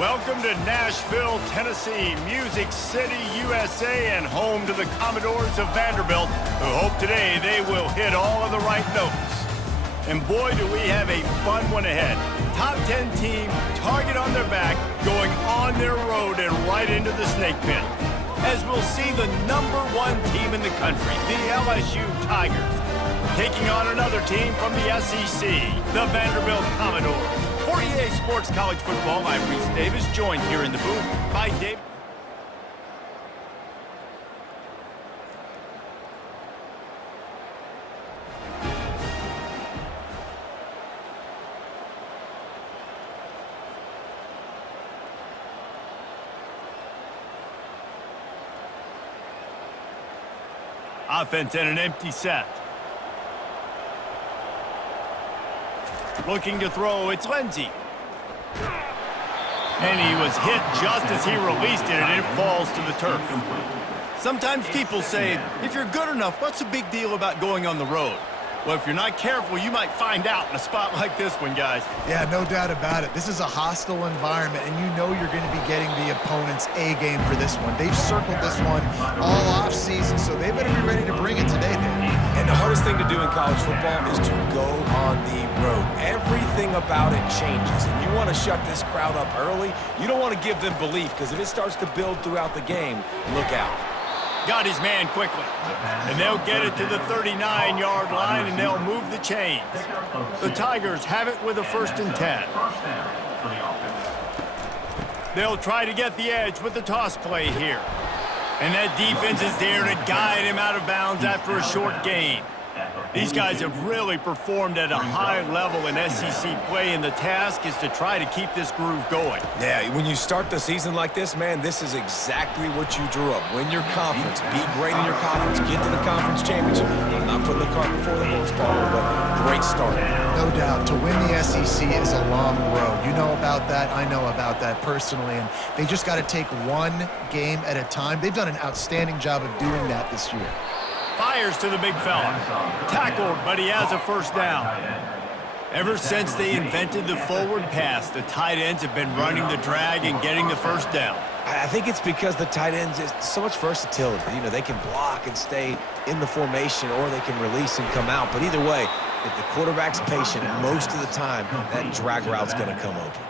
Welcome to Nashville, Tennessee, Music City, USA, and home to the Commodores of Vanderbilt, who hope today they will hit all of the right notes. And boy, do we have a fun one ahead. Top 10 team, target on their back, going on their road and right into the snake pit. As we'll see the #1 team in the country, the LSU Tigers, taking on another team from the SEC, the Vanderbilt Commodores. For EA Sports College Football, I'm Reese Davis, joined here in the booth by Dave. Offense and an empty set. Looking to throw, it's Lindsey. And he was hit just as he released it, and it falls to the turf. Sometimes people say, if you're good enough, what's the big deal about going on the road? Well, if you're not careful, you might find out in a spot like this one, guys. Yeah, no doubt about it. This is a hostile environment, and you know you're going to be getting the opponent's A game for this one. They've circled this one all offseason, so they better be ready to bring it today, Dave. And the hardest thing to do in college football is to go on the road. Everything about it changes, and you want to shut this crowd up early. You don't want to give them belief, because if it starts to build throughout the game, look out. Got his man quickly. And they'll get it to the 39-yard line, and they'll move the chains. The Tigers have it with a 1st and 10. They'll try to get the edge with the toss play here. And that defense is there to guide him out of bounds after a short gain. These guys have really performed at a high level in SEC play, and the task is to try to keep this groove going. Yeah, when you start the season like this, man, this is exactly what you drew up. Win your conference, be great in your conference, get to the conference championship. I'm not putting the cart before the horse, Paulo, but great start. No doubt. To win the SEC is a long road. You know about that. I know about that personally, and they just got to take one game at a time. They've done an outstanding job of doing that this year. Fires to the big fella. Tackled, but he has a 1st down. Ever since they invented the forward pass, the tight ends have been running the drag and getting the 1st down. I think it's because the tight ends is so much versatility. You know, they can block and stay in the formation, or they can release and come out. But either way, if the quarterback's patient, most of the time, that drag route's going to come open.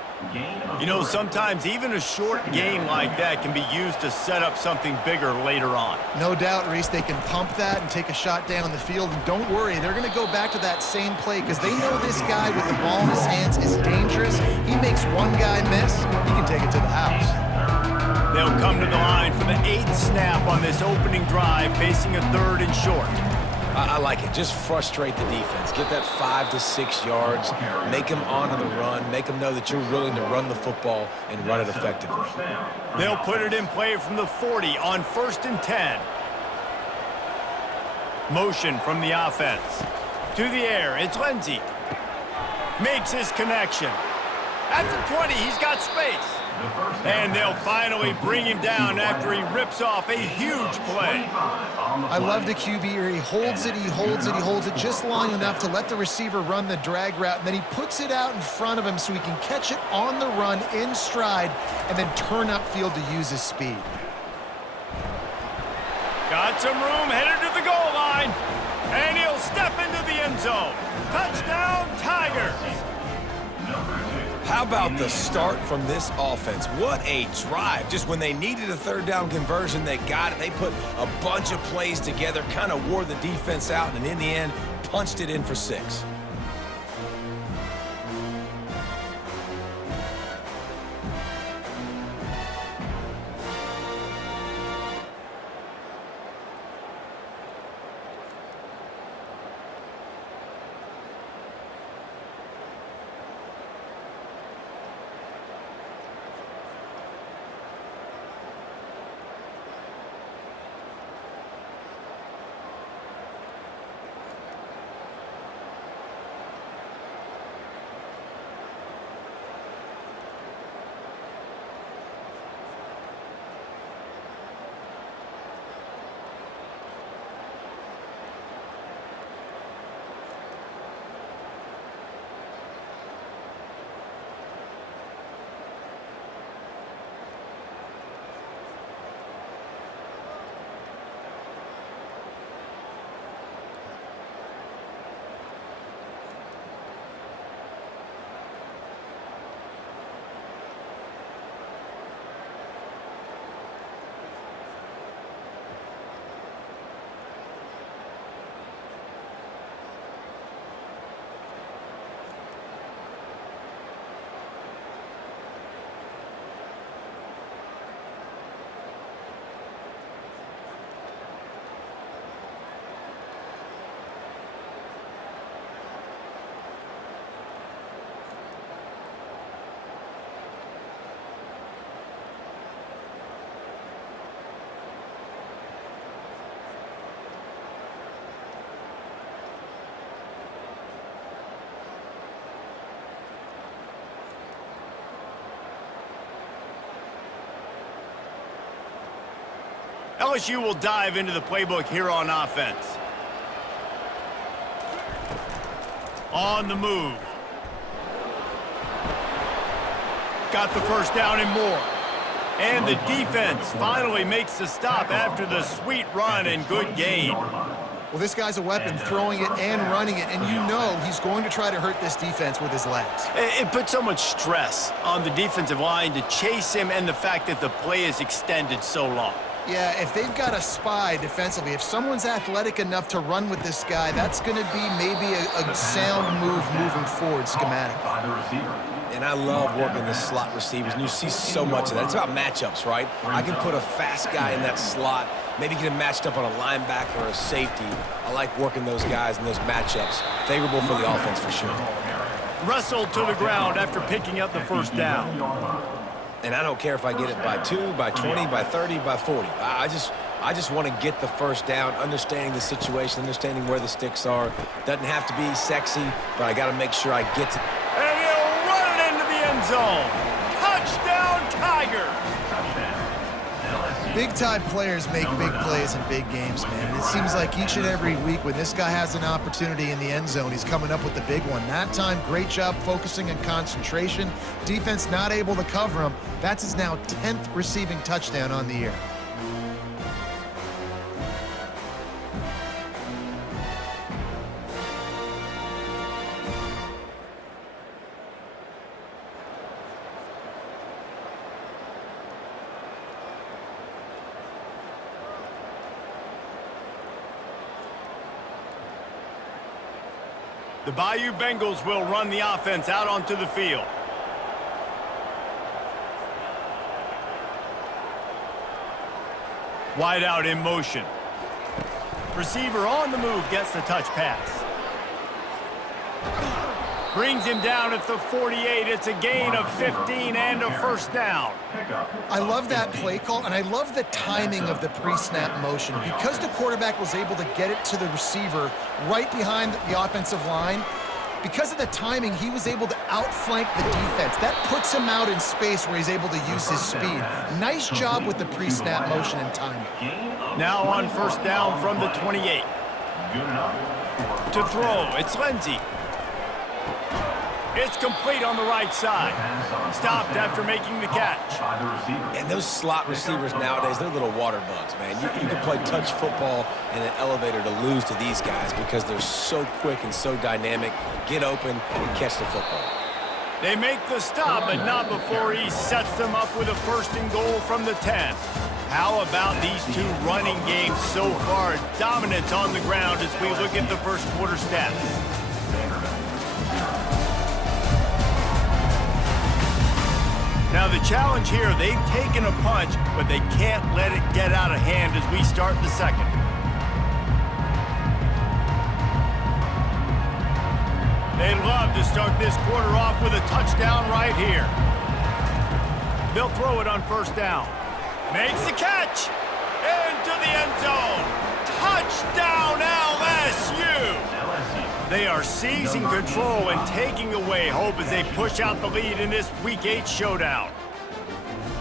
You know, sometimes even a short game like that can be used to set up something bigger later on. No doubt, Reese, they can pump that and take a shot down the field. And don't worry, they're going to go back to that same play because they know this guy with the ball in his hands is dangerous. He makes one guy miss, he can take it to the house. They'll come to the line for the 8th snap on this opening drive, facing a 3rd and short. I like it. Just frustrate the defense. Get that 5 to 6 yards. Make them honor the run. Make them know that you're willing to run the football and run it effectively. They'll put it in play from the 40 on 1st and 10. Motion from the offense. To the air, it's Lindsey. Makes his connection. At the 20, he's got space. And they'll finally bring him down after he rips off a huge play. I love the QB here. He holds it, he holds it, he holds it just long enough to let the receiver run the drag route, and then he puts it out in front of him so he can catch it on the run in stride and then turn upfield to use his speed. Got some room, headed to the goal line, and he'll step into the end zone. Touchdown, Tigers! How about the start from this offense? What a drive. Just when they needed a 3rd down conversion, they got it. They put a bunch of plays together, kind of wore the defense out, and in the end, punched it in for 6. LSU will dive into the playbook here on offense. On the move. Got the first down and more. And the defense finally makes the stop after the sweet run and good gain. Well, this guy's a weapon, throwing it and running it, and you know he's going to try to hurt this defense with his legs. It puts so much stress on the defensive line to chase him and the fact that the play is extended so long. Yeah, if they've got a spy defensively, if someone's athletic enough to run with this guy, that's going to be maybe a sound move moving forward schematically. And I love working the slot receivers, and you see so much of that. It's about matchups, right? I can put a fast guy in that slot, maybe get him matched up on a linebacker or a safety. I like working those guys in those matchups. Favorable for the offense for sure. Wrestled to the ground after picking up the first down. And I don't care if I get it by 2, by 20, by 30, by 40. I just want to get the first down, understanding the situation, understanding where the sticks are. Doesn't have to be sexy, but I got to make sure I get to... And he'll run it into the end zone. Touchdown, Tigers! Big-time players make big plays in big games, man. And it seems like each and every week when this guy has an opportunity in the end zone, he's coming up with the big one. That time, great job focusing and concentration. Defense not able to cover him. That's his now 10th receiving touchdown on the year. The Bayou Bengals will run the offense out onto the field. Wide out in motion. Receiver on the move gets the touch pass. Brings him down at the 48. It's a gain of 15 and a first down. I love that play call, and I love the timing of the pre-snap motion. Because the quarterback was able to get it to the receiver right behind the offensive line, because of the timing, he was able to outflank the defense. That puts him out in space where he's able to use his speed. Nice job with the pre-snap motion and timing. Now on first down from the 28. To throw, it's Lindsey. It's complete on the right side. Stopped after making the catch. And those slot receivers nowadays, they're little water bugs, man. You can play touch football in an elevator to lose to these guys because they're so quick and so dynamic. Get open and catch the football. They make the stop, but not before he sets them up with a first and goal from the 10. How about these two running games so far? Dominance on the ground as we look at the first quarter stats. Now the challenge here, they've taken a punch, but they can't let it get out of hand as we start the second. They'd love to start this quarter off with a touchdown right here. They'll throw it on first down. Makes the catch. Into the end zone. Touchdown LSU. They are seizing control and taking away hope as they push out the lead in this Week 8 showdown.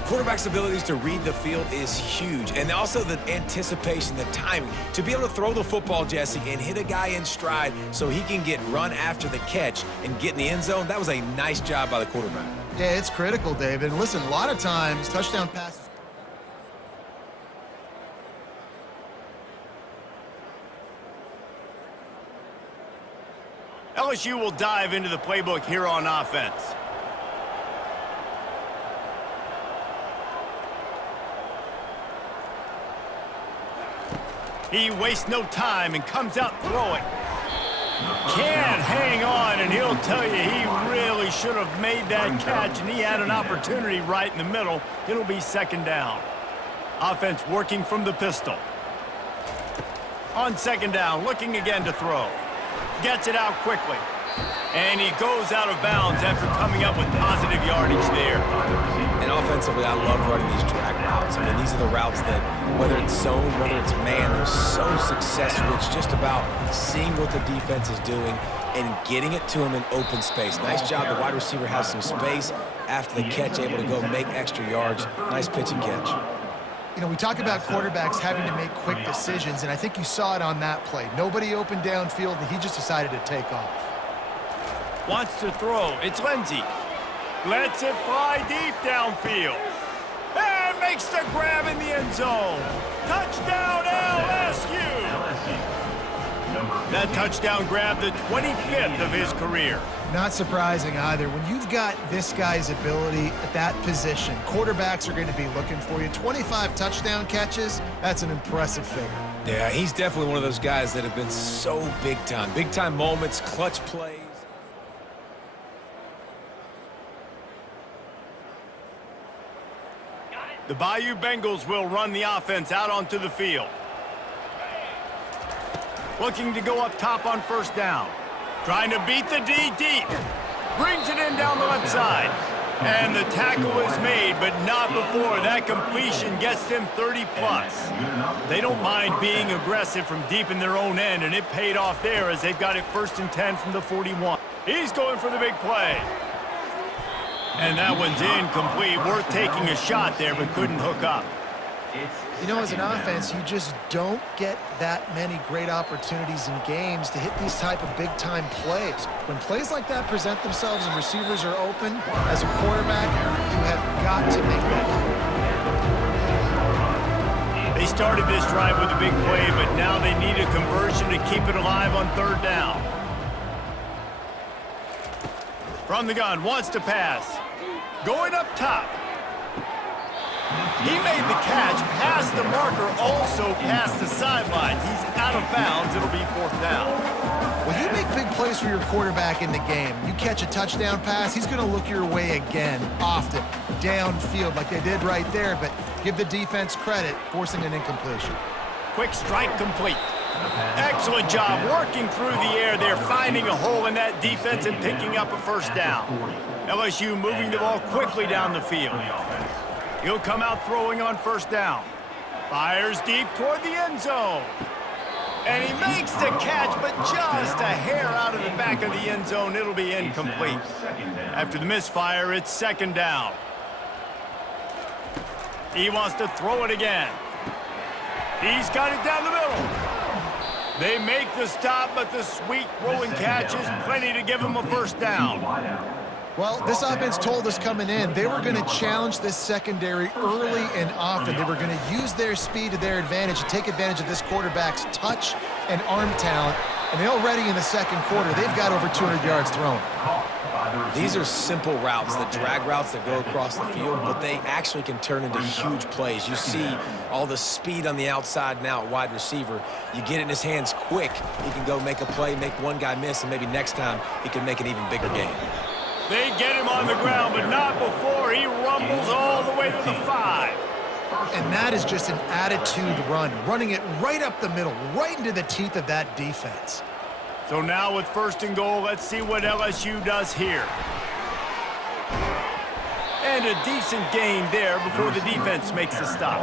Quarterback's abilities to read the field is huge, and also the anticipation, the timing. To be able to throw the football, Jesse, and hit a guy in stride so he can get run after the catch and get in the end zone, that was a nice job by the quarterback. Yeah, it's critical, David. And listen, a lot of times, touchdown passes. LSU will dive into the playbook here on offense. He wastes no time and comes out throwing. Can't hang on, and he'll tell you he really should have made that catch, and he had an opportunity right in the middle. It'll be second down. Offense working from the pistol. On second down, looking again to throw. Gets it out quickly. And he goes out of bounds after coming up with positive yardage there. And offensively, I love running these drag routes. I mean, these are the routes that, whether it's zone, whether it's man, they're so successful. It's just about seeing what the defense is doing and getting it to him in open space. Nice job. The wide receiver has some space after the catch, able to go make extra yards. Nice pitch and catch. You know, we talk about quarterbacks having to make quick decisions, and I think you saw it on that play. Nobody open downfield, and he just decided to take off. Wants to throw. It's Lindsey. Lets it fly deep downfield. And makes the grab in the end zone. Touchdown, LSU! That touchdown grab, the 25th of his career. Not surprising either. When you've got this guy's ability at that position, quarterbacks are going to be looking for you. 25 touchdown catches, that's an impressive figure. Yeah, he's definitely one of those guys that have been so big time. Big time moments, clutch plays. The Bayou Bengals will run the offense out onto the field. Looking to go up top on first down. Trying to beat the D deep. Brings it in down the left side. And the tackle is made, but not before that completion gets them 30-plus. They don't mind being aggressive from deep in their own end, and it paid off there as they've got it 1st and 10 from the 41. He's going for the big play. And that one's incomplete. Worth taking a shot there, but couldn't hook up. You know, as an offense, you just don't get that many great opportunities in games to hit these type of big-time plays. When plays like that present themselves and receivers are open, as a quarterback, you have got to make that play. They started this drive with a big play, but now they need a conversion to keep it alive on 3rd down. From the gun, wants to pass. Going up top. He made the catch, past the marker, also past the sideline. He's out of bounds. It'll be 4th down. When you make big plays for your quarterback in the game, you catch a touchdown pass, he's going to look your way again, often, downfield like they did right there, but give the defense credit, forcing an incompletion. Quick strike complete. Excellent job working through the air there, finding a hole in that defense and picking up a 1st down. LSU moving the ball quickly down the field. He'll come out throwing on 1st down. Fires deep toward the end zone. And he makes the catch, but just a hair out of the back of the end zone. It'll be incomplete. After the misfire, it's 2nd down. He wants to throw it again. He's got it down the middle. They make the stop, but the sweet rolling catch is plenty to give him a 1st down. Well, this offense told us coming in they were going to challenge this secondary early and often. They were going to use their speed to their advantage and take advantage of this quarterback's touch and arm talent. And already in the 2nd quarter, they've got over 200 yards thrown. These are simple routes, the drag routes that go across the field, but they actually can turn into huge plays. You see all the speed on the outside now at wide receiver. You get it in his hands quick, he can go make a play, make one guy miss, and maybe next time he can make an even bigger game. They get him on the ground, but not before he rumbles all the way to the 5. And that is just an attitude run, running it right up the middle, right into the teeth of that defense. So now with 1st and goal, let's see what LSU does here. And a decent gain there before the defense makes the stop.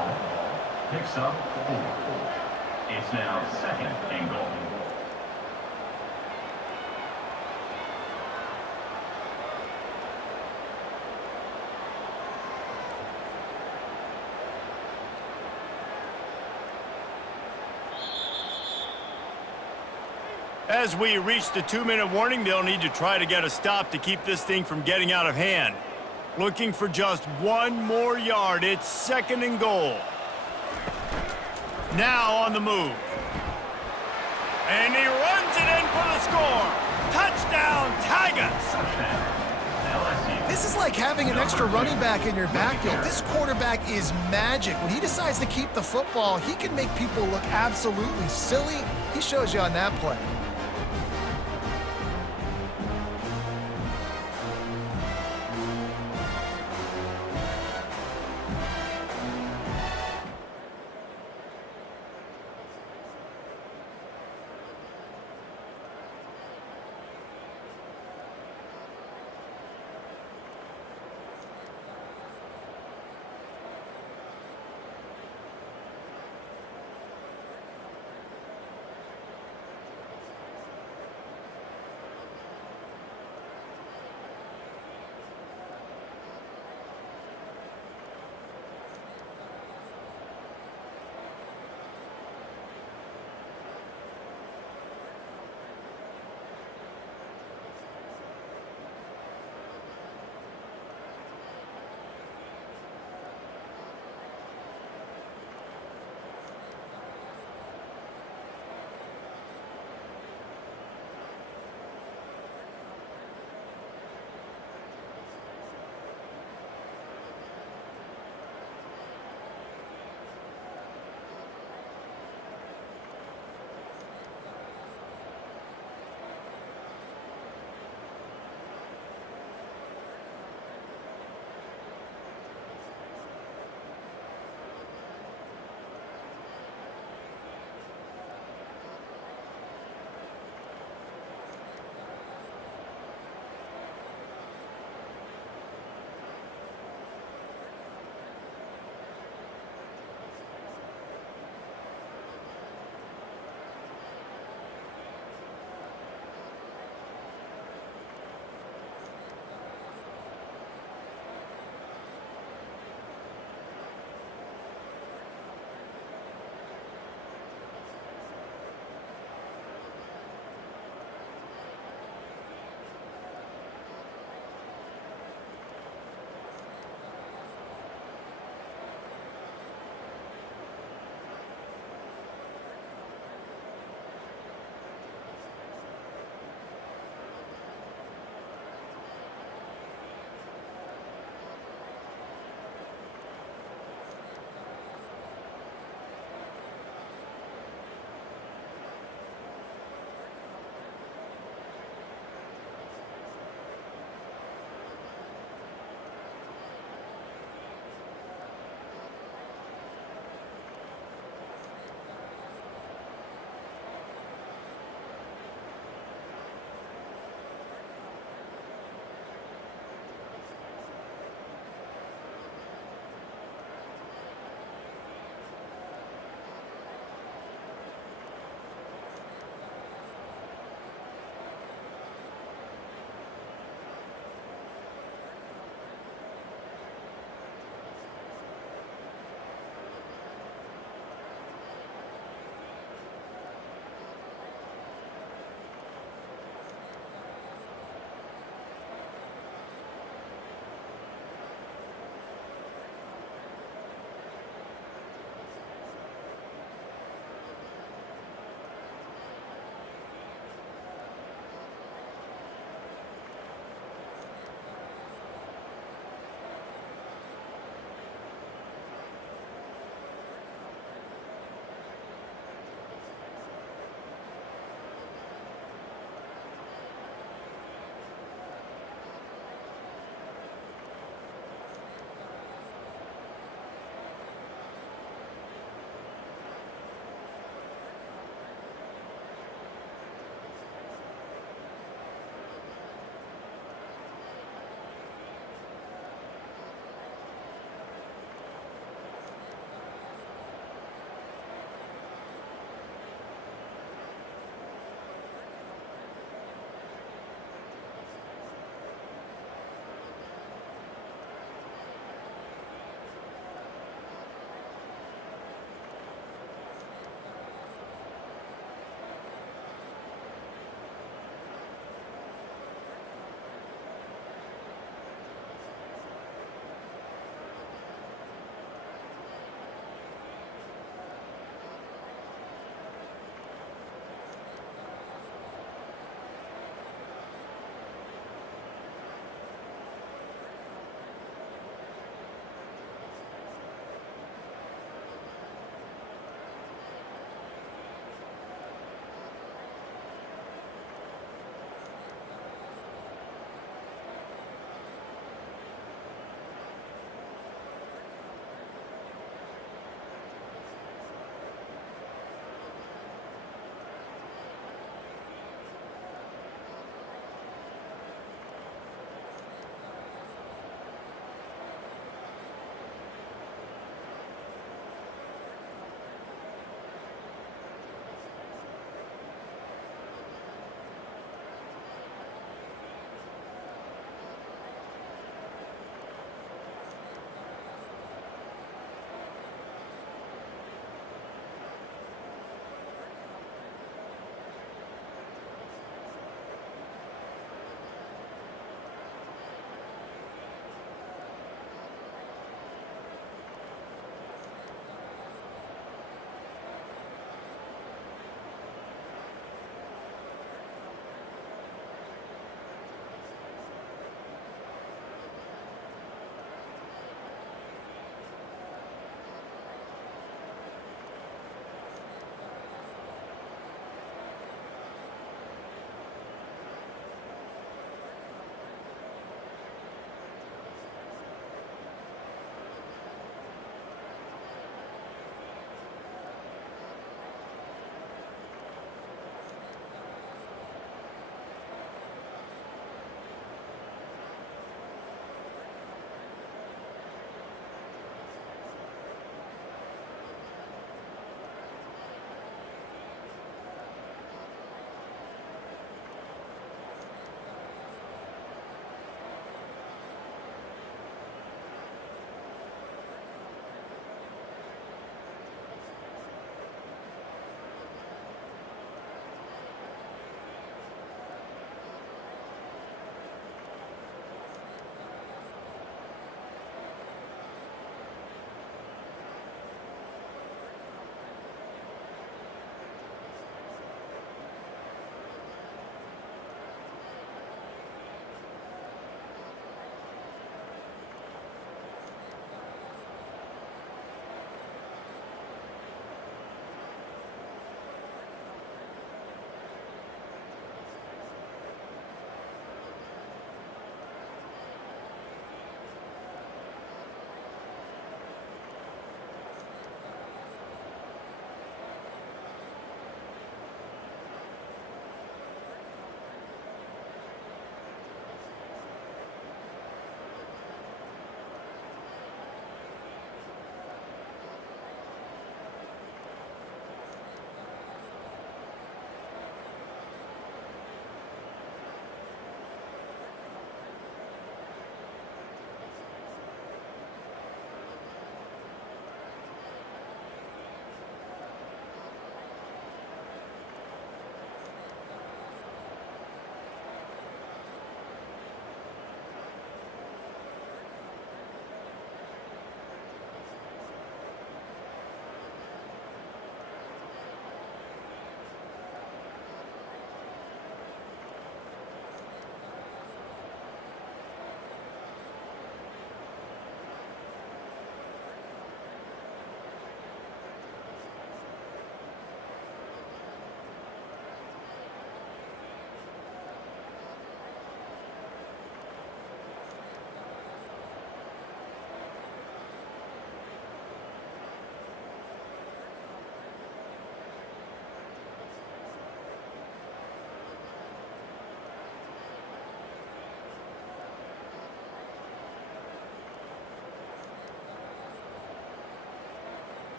Picks up 4. It's now 2nd and goal. As we reach the 2-minute warning, they'll need to try to get a stop to keep this thing from getting out of hand. Looking for just 1 more yard. It's 2nd and goal. Now on the move. And he runs it in for the score. Touchdown, Tigers! This is like having an extra running back in your backfield. This quarterback is magic. When he decides to keep the football, he can make people look absolutely silly. He shows you on that play.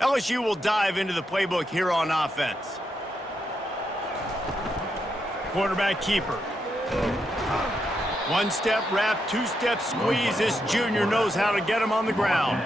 LSU will dive into the playbook here on offense. Quarterback keeper. One-step wrap, two-step squeeze. This junior knows how to get him on the ground.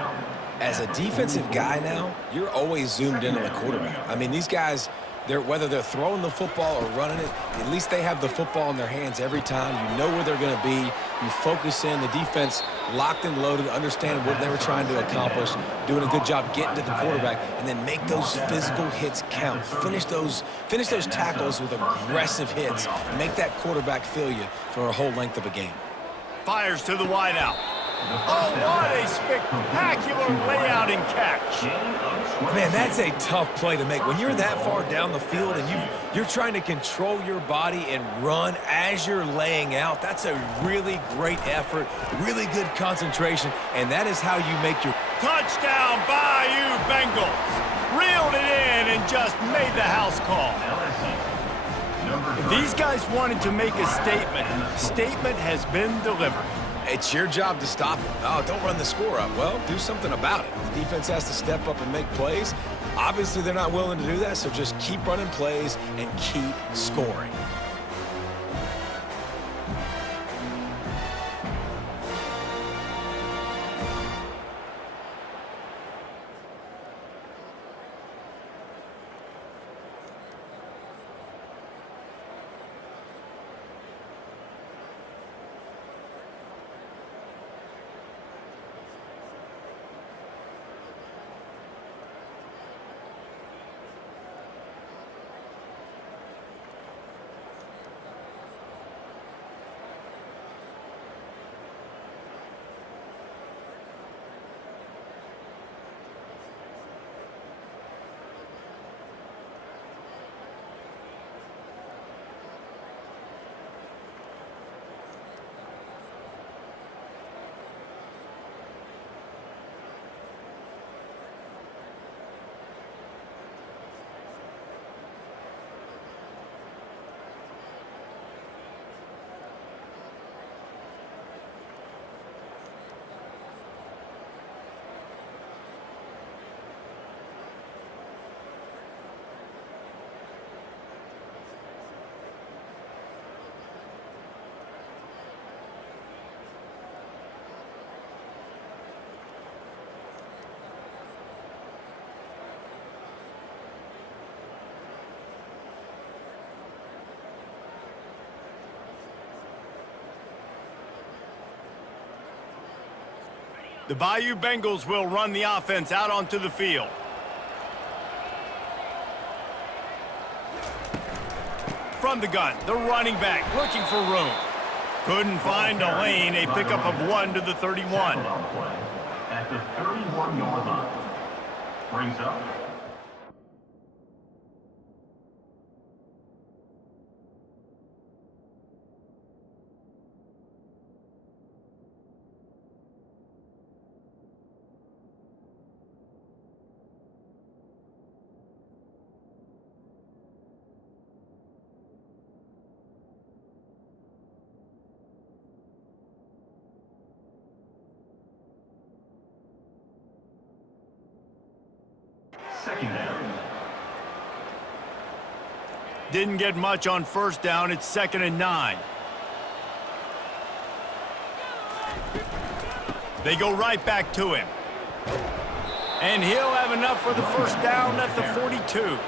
As a defensive guy now, you're always zoomed in on the quarterback. I mean, these guys, whether they're throwing the football or running it, at least they have the football in their hands every time. You know where they're going to be. You focus in. The defense locked and loaded, understand what they were trying to accomplish, doing a good job getting to the quarterback, and then make those physical hits count. Finish those tackles with aggressive hits. Make that quarterback feel you for a whole length of a game. Fires to the wideout. Oh, what a spectacular layout and catch. Man, that's a tough play to make. When you're that far down the field and you're trying to control your body and run as you're laying out, that's a really great effort, really good concentration, and that is how you make your... Touchdown, Bayou Bengals. Reeled it in and just made the house call. If these guys wanted to make a statement has been delivered. It's your job to stop it. Oh, don't run the score up. Well, do something about it. The defense has to step up and make plays. Obviously, they're not willing to do that, so just keep running plays and keep scoring. The Bayou Bengals will run the offense out onto the field. From the gun, the running back looking for room. Couldn't find a lane, a pickup of 1 to the 31. At the 31-yard line. Brings up. Second down. Didn't get much on first down. It's 2nd and 9. They go right back to him. And he'll have enough for the first down at the 42.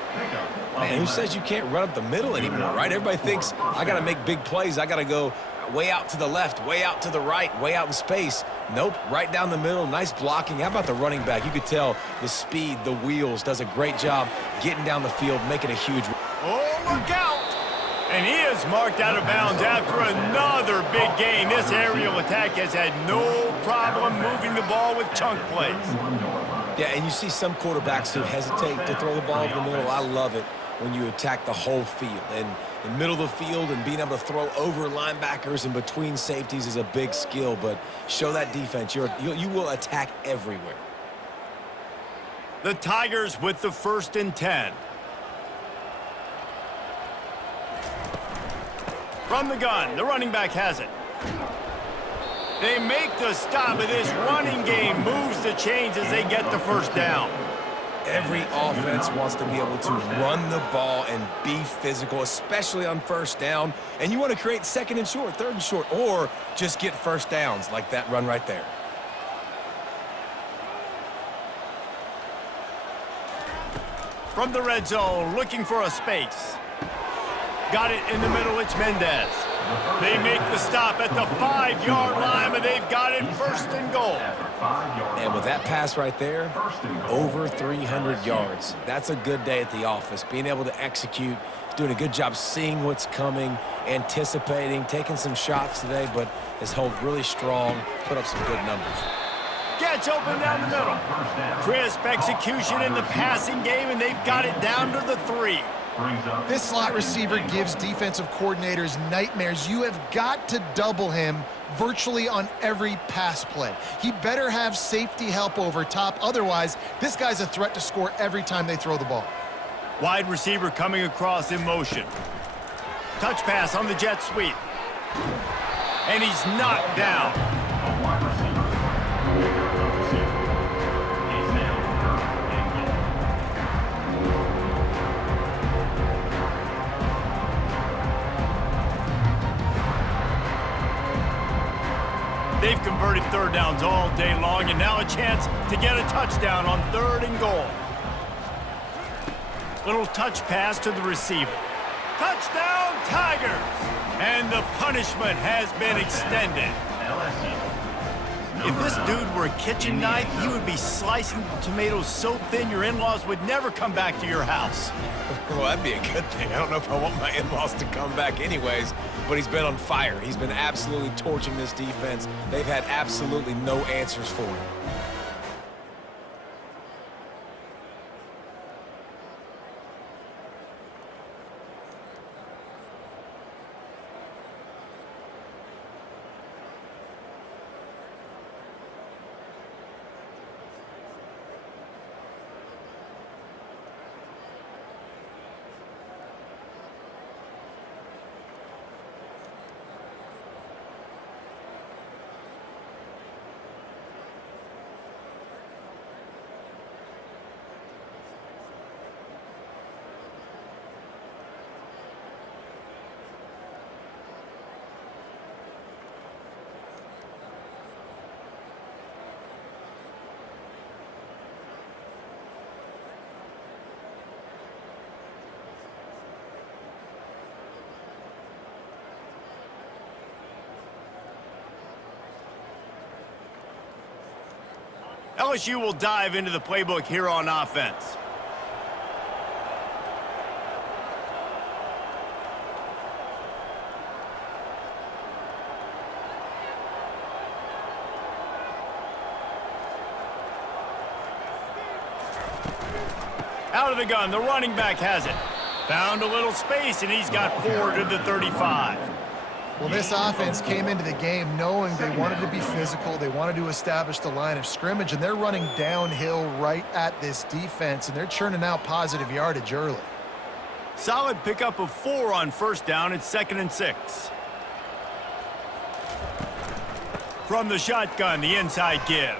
Man, who says you can't run up the middle anymore, right? Everybody thinks, I got to make big plays. I got to go way out to the left, way out to the right, way out in space. Nope, right down the middle, nice blocking. How about the running back? You could tell the speed, the wheels, does a great job getting down the field, making a huge... Oh, look out! And he is marked out of bounds after another big gain. This aerial attack has had no problem moving the ball with chunk plays. Yeah, and you see some quarterbacks who hesitate to throw the ball over the middle. I love it when you attack the whole field. And the middle of the field and being able to throw over linebackers and between safeties is a big skill, but show that defense. You will attack everywhere. The Tigers with the 1st and 10. From the gun, the running back has it. They make the stop, but this running game moves the chains as they get the first down. Every offense wants to be able to run the ball and be physical, especially on first down. And you want to create second and short, third and short, or just get first downs like that run right there. From the red zone, looking for a space. Got it in the middle, it's Mendez. They make the stop at the 5-yard line, but they've got it first and goal. And with that pass right there, over 300 yards. That's a good day at the office. Being able to execute, doing a good job seeing what's coming, anticipating, taking some shots today, but has held really strong, put up some good numbers. Gets open down the middle. Crisp execution in the passing game, and they've got it down to the 3. This slot receiver gives defensive coordinators nightmares. You have got to double him virtually on every pass play. He better have safety help over top. Otherwise, this guy's a threat to score every time they throw the ball. Wide receiver coming across in motion. Touch pass on the jet sweep. And he's knocked down. A wide receiver. Is now third and goal. They've converted third downs all day long, and now a chance to get a touchdown on 3rd and goal. Little touch pass to the receiver. Touchdown, Tigers! And the punishment has been extended. If this dude were a kitchen knife, you would be slicing tomatoes so thin your in-laws would never come back to your house. Well, that'd be a good thing. I don't know if I want my in-laws to come back anyways, but he's been on fire. He's been absolutely torching this defense. They've had absolutely no answers for him. LSU will dive into the playbook here on offense. Out of the gun, the running back has it. Found a little space, and he's got 4 to the 35. Well, this offense came into the game knowing they wanted to be physical. They wanted to establish the line of scrimmage, and they're running downhill right at this defense, and they're churning out positive yardage early. Solid pickup of 4 on first down. It's 2nd and 6. From the shotgun, the inside give.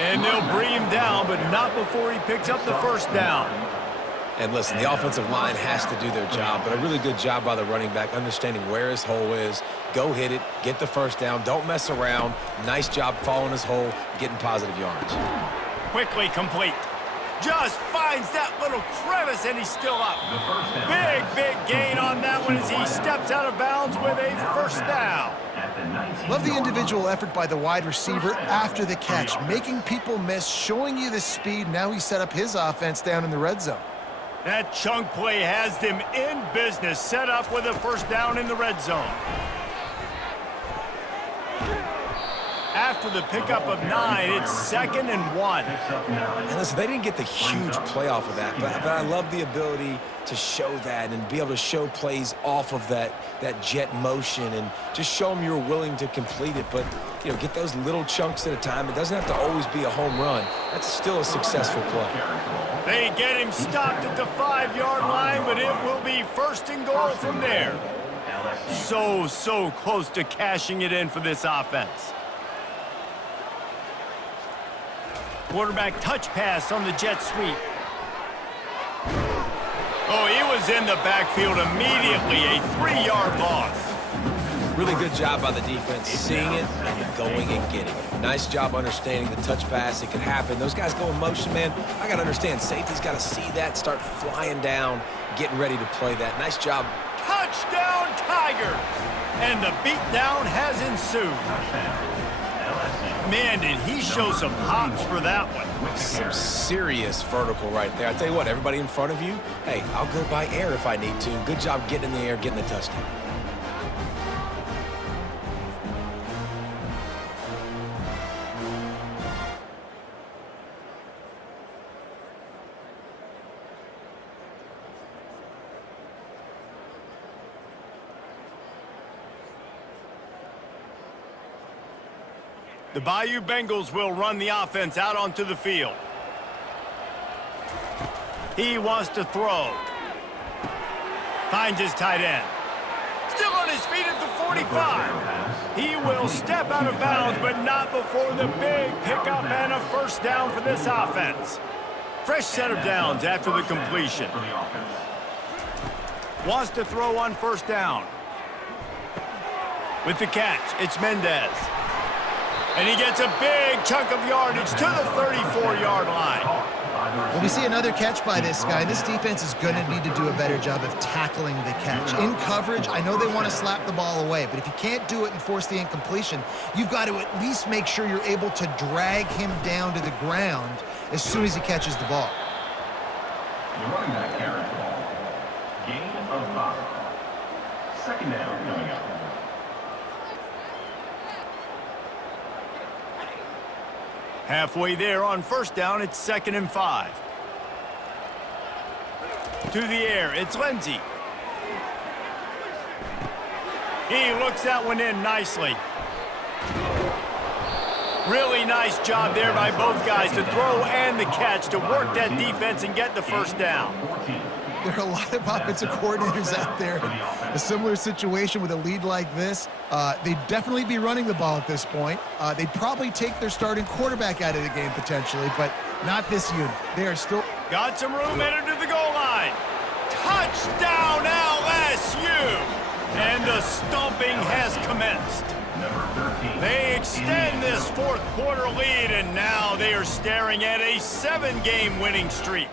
And they'll bring him down, but not before he picks up the first down. And listen, the offensive line has to do their job, but a really good job by the running back, understanding where his hole is. Go hit it, get the first down, don't mess around. Nice job following his hole, getting positive yards. Quickly complete. Just finds that little crevice, and he's still up. Big gain on that one as he steps out of bounds with a first down. Love the individual effort by the wide receiver after the catch, making people miss, showing you the speed. Now he set up his offense down in the red zone. That chunk play has them in business, set up with a first down in the red zone. After the pickup of 9, it's 2nd and 1. And listen, they didn't get the huge play off of that, but I love the ability to show that and be able to show plays off of that jet motion and just show them you're willing to complete it. But, you know, get those little chunks at a time. It doesn't have to always be a home run. That's still a successful play. They get him stopped at the 5-yard line, but it will be 1st and goal from there. So close to cashing it in for this offense. Quarterback touch pass on the jet sweep. Oh, he was in the backfield immediately, a 3-yard loss. Really good job by the defense, seeing it and going and getting it. Nice job understanding the touch pass. It can happen. Those guys go in motion, man. I got to understand, safety's got to see that, start flying down, getting ready to play that. Nice job. Touchdown, Tigers! And the beatdown has ensued. Man, did he show some hops for that one. Some serious vertical right there. I tell you what, everybody in front of you, hey, I'll go by air if I need to. Good job getting in the air, getting the touchdown. The Bayou Bengals will run the offense out onto the field. He wants to throw. Finds his tight end. Still on his feet at the 45. He will step out of bounds, but not before the big pickup and a first down for this offense. Fresh set of downs after the completion. Wants to throw on first down. With the catch, it's Mendez. And he gets a big chunk of yardage to the 34-yard line. Well, we see another catch by this guy. This defense is going to need to do a better job of tackling the catch. In coverage, I know they want to slap the ball away, but if you can't do it and force the incompletion, you've got to at least make sure you're able to drag him down to the ground as soon as he catches the ball. The running back carries the ball. Gain of 5. Second down coming up. Halfway there on first down, it's 2nd and 5. To the air, it's Lindsey. He looks that one in nicely. Really nice job there by both guys to throw and the catch to work that defense and get the first down. There are a lot of offensive coordinators out there in a similar situation with a lead like this. They'd definitely be running the ball at this point. They'd probably take their starting quarterback out of the game potentially, but not this unit. They are still... Got some room headed to the goal line. Touchdown LSU! And the stomping has commenced. They extend this fourth quarter lead, and now they are staring at a 7-game winning streak.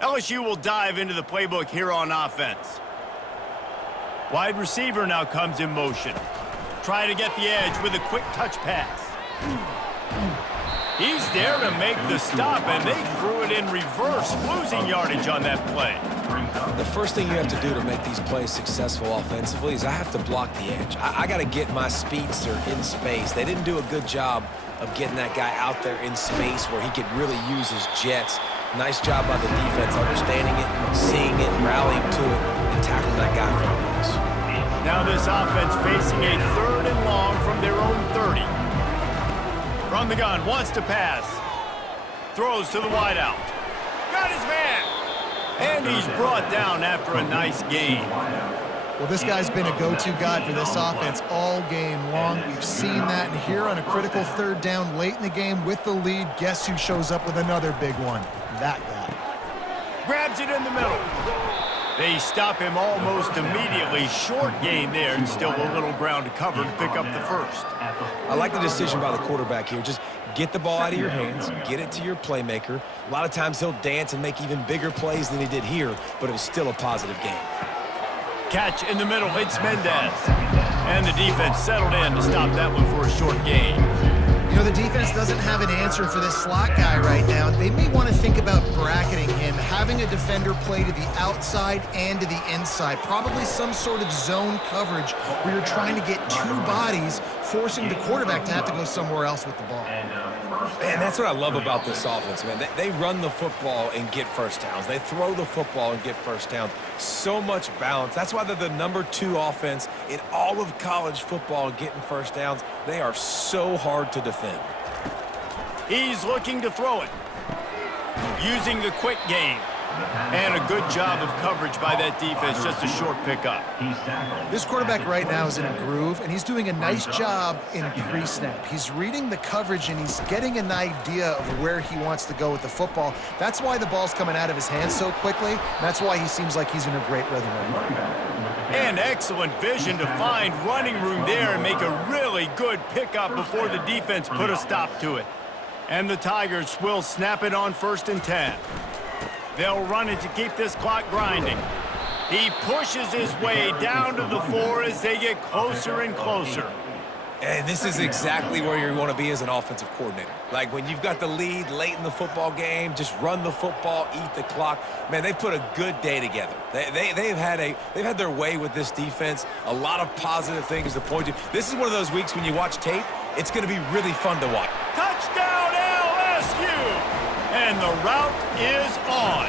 LSU will dive into the playbook here on offense. Wide receiver now comes in motion. Trying to get the edge with a quick touch pass. He's there to make the stop, and they threw it in reverse, losing yardage on that play. The first thing you have to do to make these plays successful offensively is I have to block the edge. I got to get my speedster in space. They didn't do a good job of getting that guy out there in space where he could really use his jets. Nice job by the defense understanding it, seeing it, rallying to it, and tackling that guy for a loss. Now this offense facing a 3rd and long from their own 30. From the gun, wants to pass. Throws to the wideout. Got his man. And he's brought down after a nice gain. Well, this guy's been a go-to guy for this offense all game long. We've seen that, and here on a critical 3rd down late in the game with the lead, guess who shows up with another big one? That guy. Grabs it in the middle. They stop him almost immediately. Short gain there, and still a little ground to cover to pick up the first. I like the decision by the quarterback here. Just get the ball out of your hands, get it to your playmaker. A lot of times he'll dance and make even bigger plays than he did here, but it was still a positive game. Catch in the middle, it's Mendez. And the defense settled in to stop that one for a short gain. You know, the defense doesn't have an answer for this slot guy right now. They may want to think about bracketing him, having a defender play to the outside and to the inside. Probably some sort of zone coverage where you're trying to get 2 bodies, forcing the quarterback to have to go somewhere else with the ball. Man, that's what I love about this offense, man. They run the football and get first downs. They throw the football and get first downs. So much balance. That's why they're the #2 offense in all of college football getting first downs. They are so hard to defend. He's looking to throw it. Using the quick game. And a good job of coverage by that defense, just a short pickup. This quarterback right now is in a groove, and he's doing a nice job in pre-snap. He's reading the coverage, and he's getting an idea of where he wants to go with the football. That's why the ball's coming out of his hands so quickly. That's why he seems like he's in a great rhythm right now. And excellent vision to find running room there and make a really good pickup before the defense put a stop to it. And the Tigers will snap it on 1st and 10. They'll run it to keep this clock grinding. He pushes his way down to the 4 as they get closer and closer. And this is exactly where you want to be as an offensive coordinator. Like when you've got the lead late in the football game, just run the football, eat the clock. Man, they've put a good day together. They've had their way with this defense. A lot of positive things to point to. This is one of those weeks when you watch tape, it's going to be really fun to watch. Touchdown LSU! And the route is on.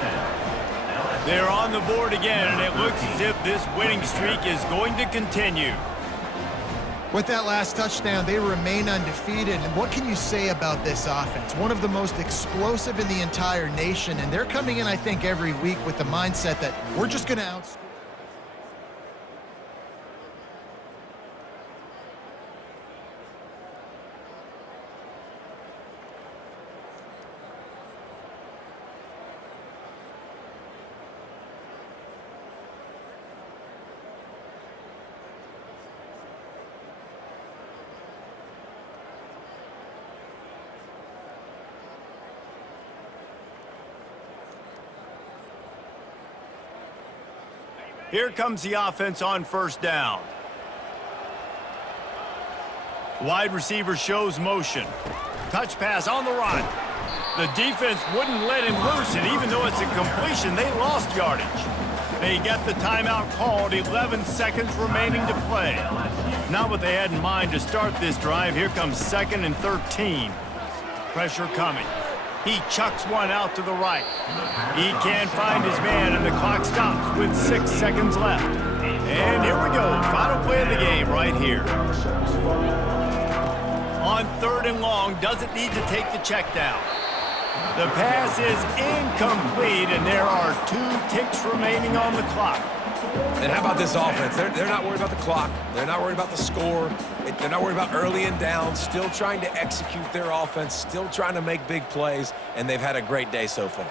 They're on the board again, and it looks as if this winning streak is going to continue. With that last touchdown, they remain undefeated. And what can you say about this offense? One of the most explosive in the entire nation, and they're coming in, I think, every week with the mindset that we're just going to outscore. Here comes the offense on 1st down. Wide receiver shows motion. Touch pass on the run. The defense wouldn't let him loose, and even though it's a completion, they lost yardage. They get the timeout called, 11 seconds remaining to play. Not what they had in mind to start this drive. Here comes 2nd and 13. Pressure coming. He chucks one out to the right. He can't find his man, and the clock stops with 6 seconds left. And here we go, final play of the game right here. On 3rd and long, doesn't need to take the check down. The pass is incomplete, and there are 2 ticks remaining on the clock. And how about this offense? They're not worried about the clock. They're not worried about the score. They're not worried about early and down. Still trying to execute their offense. Still trying to make big plays. And they've had a great day so far.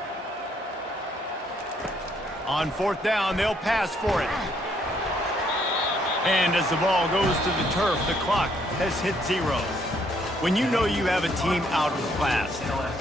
On 4th down, they'll pass for it. And as the ball goes to the turf, the clock has hit 0. When you know you have a team out of class,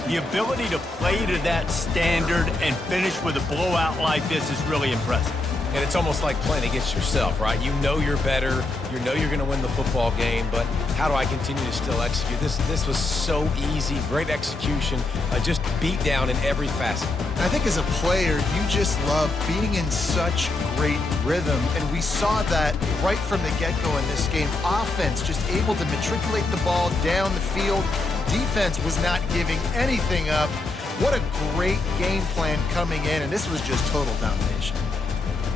the ability to play to that standard and finish with a blowout like this is really impressive. And it's almost like playing against yourself, right? You know you're better. You know you're going to win the football game, but how do I continue to still execute? This was so easy, great execution, just beat down in every facet. I think as a player, you just love being in such great rhythm, and we saw that right from the get-go in this game. Offense just able to matriculate the ball down the field. Defense was not giving anything up. What a great game plan coming in, and this was just total domination.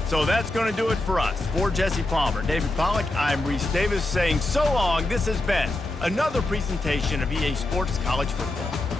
So that's going to do it for us. For Jesse Palmer, David Pollack, I'm Reese Davis saying so long. This has been another presentation of EA Sports College Football.